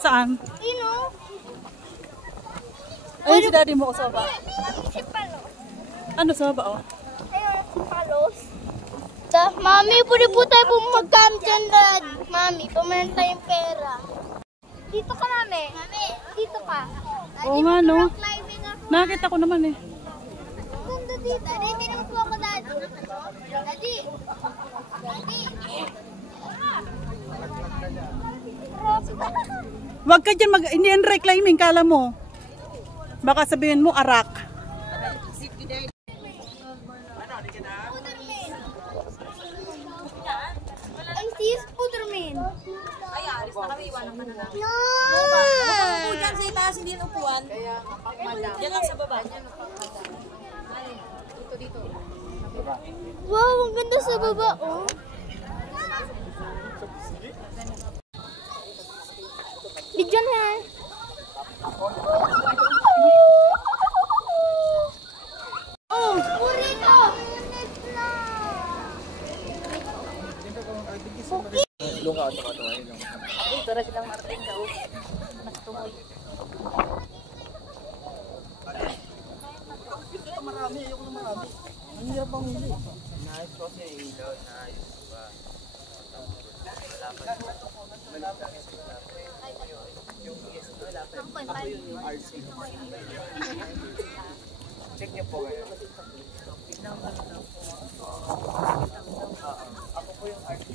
Saan? Ino? Ayun si daddy mo sa baba. Mami, si Palos. Ano sa baba oh? Ayun, si Palos. Mami, pwede po tayo mag-camp dyan, Dad. Mami, pumanan tayong pera. Dito ka, Mami. Mami, dito ka. Oo nga, no? Nakita ko naman eh. Ganda dito. Daddy, tinong po ako, Daddy. Daddy. Daddy. Huwag ka dyan hindi yan reclaiming, kala mo. Baka sabihin mo, arak. Ang sis, Puderman. Ay, alis na kami. Iwanan ka na lang. No! Upo dyan sa itaas, hindi yan upuan. Diyan lang sa baba. Ay, dito. Wow, ang ganda sa baba, oh. Bigyan ha. Oh, burrito! Para silang marting daw. Mas tumoy. Marami, ayoko na marami. Ang hirap ang hili. Nice kasi ilaw, nice. Check niyo po kayo. Ako po yung RC.